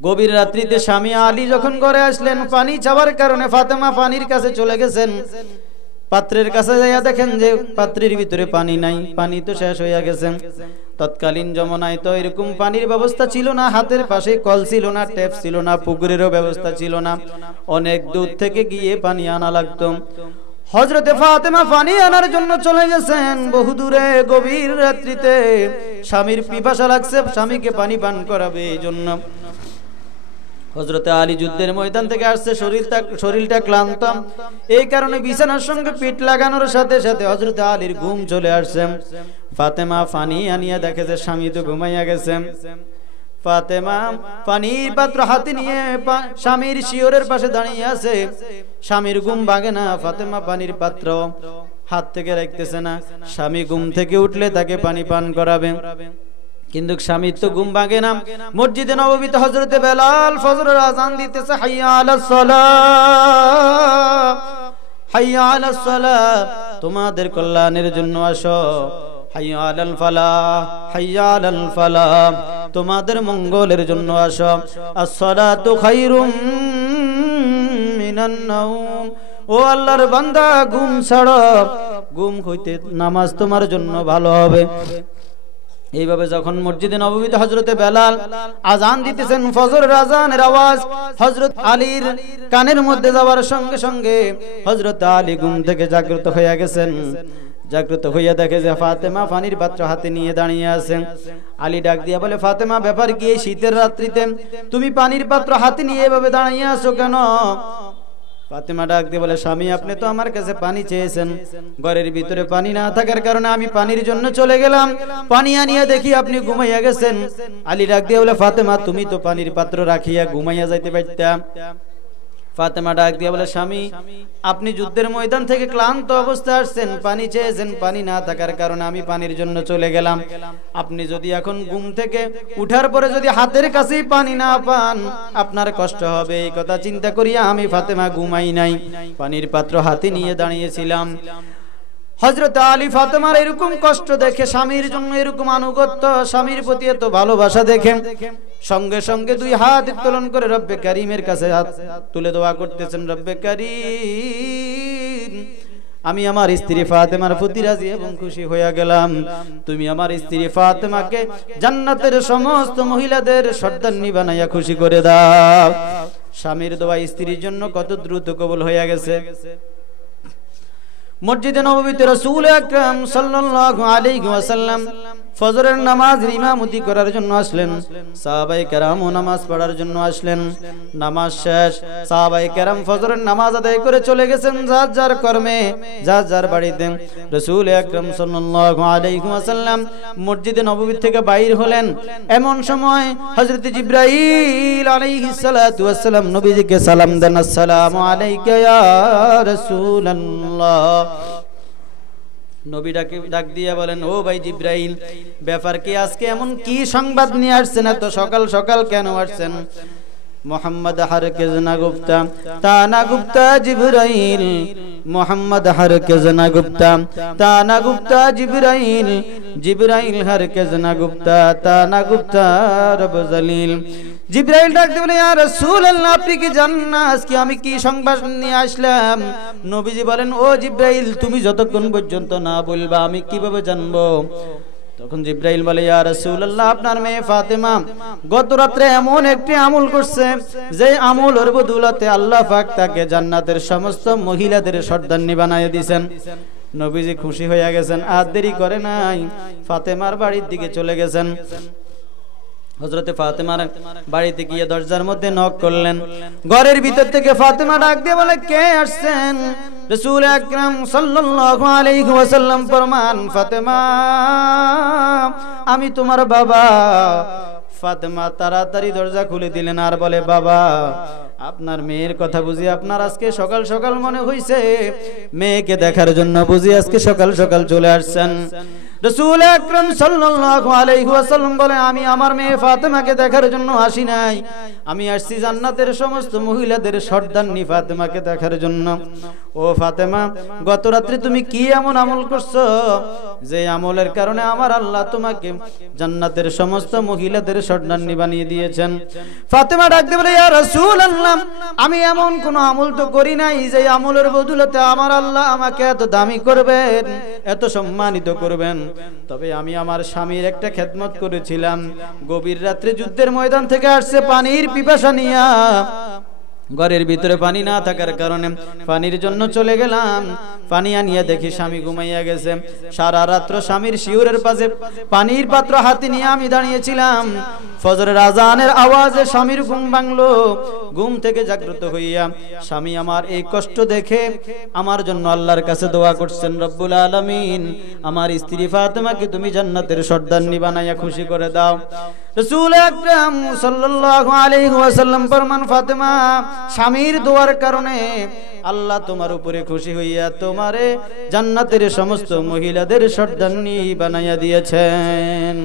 গভীর রাত্রিতে স্বামী আলী যখন ঘরে আসলেন পানি চাওয়ার কারণে ফাতেমা পানির কাছে চলে গেছেন। পাত্রের কাছে যাইয়া দেখেন যে পাত্রের ভিতরে পানি নাই, পানি তো শেষ হইয়া গেছে। তৎকালীন জমানায় তো এরকম পানির ব্যবস্থা ছিল না, হাতের পাশে কল ছিল না, ট্যাপ ছিল না, পুকুরেরও ব্যবস্থা ছিল না, অনেক দূর থেকে গিয়ে পানি আনা লাগতো। হযরতে ফাতেমা পানি আনার জন্য চলে গেছেন বহু দূরে। গভীর রাত্রিতে স্বামীর পিপাসা লাগছে, স্বামীকে পানি পান করাবে এই জন্য। হযরতে আলী যুদ্ধের ময়দান থেকে আসছে, শরীরটা ক্লান্ত, এই কারণে বিছানার সঙ্গে পিঠ লাগানোর সাথে সাথে হযরতে আলীর ঘুম চলে আসছে। ফাতেমা পানি আনিয়া দেখে যে স্বামী তো ঘুমাইয়া গেছে। ফাতেমা পানির পাত্র হাতে নিয়ে স্বামীর শিয়রের পাশে দাঁড়িয়ে আছে। স্বামীর ঘুম ভাঙে না, ফাতেমা পানির পাত্র হাত থেকে রাখতেছে না। স্বামী ঘুম থেকে উঠলে তাকে পানি পান করাবে, কিন্তু স্বামীর তো ঘুম ভাঙে না। মসজিদে নববীতে হযরতে বেলাল ফজরের আযান দিতেছে, হাইয়া আলাস সালাহ, হাইয়া আলাস সালাহ, তোমাদের কল্যাণের জন্য আসো, হাইয়া আলাল ফালাহ, হাইয়া আলাল ফালাহ, তোমাদের মঙ্গলের জন্য আসো, আস-সালাতু খায়রুম মিনান নাওম, ও আল্লাহর বান্দা ঘুম ছাড়ো, ঘুম হইতে নামাজ তোমার জন্য ভালো হবে। এইভাবে যখন মসজিদে নববীতে হযরতে বেলাল আযান দিতেছেন, ফজরের আযানের আওয়াজ হযরত আলীর কানের মধ্যে যাওয়ার সঙ্গে সঙ্গে হযরত আলী ঘুম থেকে জাগ্রত হয়ে গেছেন। জাগ্রত হইয়া দেখে যে ফাতেমা পানির পাত্র হাতে নিয়ে দাঁড়িয়ে আছেন। আলী ডাক দিয়া বলে, ফাতেমা, ব্যাপার কি? এই শীতের রাত্রিতে তুমি পানির পাত্র হাতে নিয়ে এভাবে দাঁড়িয়ে আছো কেন? ফাতেমা ডাক দিয়ে বলে, স্বামী, আপনি তো আমার কাছে পানি চেয়েছেন, ঘরের ভিতরে পানি না থাকার কারণে আমি পানির জন্য চলে গেলাম, পানি আনিয়া দেখি আপনি ঘুমাইয়া গেছেন। আলী ডাক দিয়ে বলে, ফাতেমা, তুমি তো পানির পাত্র রাখিয়া ঘুমাইয়া যাইতে পারতাম। ফাতেমা ডাক দিয়ে বলে, স্বামী, আপনি যুদ্ধের ময়দান থেকে ক্লান্ত অবস্থায় আসছেন, পানি চেয়েছেন, পানি না থাকার কারণে আমি পানির জন্য চলে গেলাম। আপনি যদি এখন ঘুম থেকে উঠার পরে যদি হাতের কাছেই পানি না পান, আপনার কষ্ট হবে। এই কথা চিন্তা করিয়া আমি ফাতেমা ঘুমাই নাই, পানির পাত্র হাতে নিয়ে দাঁড়িয়েছিলাম। হযরত আলী ফাতেমার এরকম কষ্ট দেখে, স্বামীর জন্য এরকম আনুগত্য, স্বামীর প্রতি এত ভালোবাসা দেখে সঙ্গে সঙ্গে দুই হাত উত্তোলন করে রব্বে কারীমের কাছে হাত তুলে দোয়া করতেছেন, রব্বে কারীম, আমি আমার স্ত্রী ফাতেমার প্রতি রাজি এবং খুশি হয়ে গেলাম। তুমি আমার স্ত্রী ফাতেমাকে জান্নাতের সমস্ত মহিলাদের সর্দারনি বানাইয়া খুশি করে দাও। স্বামীর দোয়া স্ত্রীর জন্য কত দ্রুত কবুল হয়ে গেছে। মসজিদে নববীতে রাসূল আকরাম সাল্লাল্লাহু আলাইহি ওয়াসাল্লাম ফজরের নামাজের ইমামতি করার জন্য আসলেন। সাহাবায়ে কেরামও নামাজ পড়ার জন্য আসলেন। নামাজ শেষ, সাহাবায়ে কেরাম ফজরের নামাজ আদায় করে চলে গেছেন যার যার কর্মে, যার যার বাড়িতে। রাসূল আকরাম সাল্লাল্লাহু আলাইহি ওয়াসাল্লাম মসজিদে নববী থেকে বাইর হলেন। এমন সময় হযরত জিবরাইল আলাইহিস সালাতু ওয়াস সালাম নবীজিকে সালাম দেন, আসসালামু আলাইকা ইয়া রাসূলুল্লাহ। নবী ডাক দিয়ে বলেন, ও ভাই জিবরাইল, ব্যাপার কি? আজকে এমন কি সংবাদ নিয়ে আসছেন? এত সকাল সকাল কেন আসছেন? মোহাম্মদ হারকেজ না গুপ্তা, তা না গুপ্তা জিবরাইল, মোহাম্মদ হারকেজ না গুপ্তা, তা না গুপ্তা জিবরাইল, জিবরাইল হারকেজ না গুপ্তা, তা না গুপ্তা রব জলিল। জিবরাইল ডাক দিয়ে বলে, ইয়া রাসূলুল্লাহ, আপনি কি জানেন না আজকে আমি কি সংবাদ নিয়ে আসলাম? নবীজি বলেন, ও জিবরাইল, তুমি যতক্ষণ পর্যন্ত না বলবা আমি কিভাবে জানবো? তখন জিবরাইল বলে, ইয়া রাসূলুল্লাহ, আপনার মেয়ে ফাতেমা গত রাতে এমন একটি আমল করছে যে আমলের বদৌলতে আল্লাহ পাক তাকে জান্নাতের সমস্ত মহিলাদের সর্দারনি বানায় দিয়েছেন। নবীজি খুশি হয়ে গেছেন, আর দেরি করে নাই, ফাতেমার বাড়ির দিকে চলে গেছেন। হযরতে ফাতেমার বাড়িতে গিয়ে দরজার মধ্যে নক করলেন। ঘরের ভিতর থেকে ফাতেমা ডাক দিয়ে বলে, কে আসছেন? রাসূল আকরাম সাল্লাল্লাহু আলাইহি ওয়াসাল্লাম ফরমান, ফাতেমা, আমি তোমার বাবা। ফাতেমা তাড়াতাড়ি দরজা খুলে দিলেন আর বলে, বাবা, আপনার মেয়ের কথা বুঝি আপনার আজকে সকাল সকাল মনে হইছে, মেয়েকে দেখার জন্য বুঝি আজকে সকাল সকাল চলে আসছেন। রাসূল আকরাম সাল্লাল্লাহু আলাইহি ওয়াসাল্লাম বলেন, আমি আমার মেয়ে ফাতেমাকে দেখার জন্য আসি নাই, আমি আসছি জান্নাতের সমস্ত মহিলাদের সর্দারনি ফাতেমাকে দেখার জন্য। ও ফাতেমা, গত রাত্রে তুমি কি এমন আমল করছো যে আমলের কারণে আমার আল্লাহ তোমাকে জান্নাতের সমস্ত মহিলাদের সর্দারনি বানিয়ে দিয়েছেন? ফাতেমা ডাকতে বলে, ইয়া রাসূলুল্লাহ, আমি এমন কোন আমল তো করি নাই যে আমলের বদৌলতে আমার আল্লাহ আমাকে এত দামি করবেন, এত সম্মানিত করবেন। তবে আমি আমার স্বামীর একটা খেদমত করেছিলাম। গভীর রাত্রে যুদ্ধের ময়দান থেকে আসছে, পানির পিপাসা নিয়া, ঘরের ভিতরে পানি না থাকার কারণে পানির জন্য চলে গেলাম। পানি আনিয়ে দেখি স্বামী ঘুমাইয়া গেছে। সারা রাত্র স্বামীর শিউরের পাশে পানির পাত্র হাতে নিয়ে আমি দাঁড়িয়েছিলাম। ফজরের আজানের আওয়াজে স্বামীর ঘুম ভাঙলো। ঘুম থেকে জাগ্রত হইয়া স্বামী আমার এই কষ্ট দেখে আমার জন্য আল্লাহর কাছে দোয়া করছেন, রব্বুল আলামিন, আমার স্ত্রী ফাতেমাকে তুমি জান্নাতের সর্দারনি বানাইয়া খুশি করে দাও। রাসূল আকরাম সাল্লাল্লাহু আলাইহি ওয়াসাল্লাম ফরমান, ফাতেমা, স্বামীর দোয়ার কারণে আল্লাহ তোমার উপরে খুশি হইয়া তোমারে জান্নাতের সমস্ত মহিলাদের সর্দারনি বানাইয়া দিয়েছেন।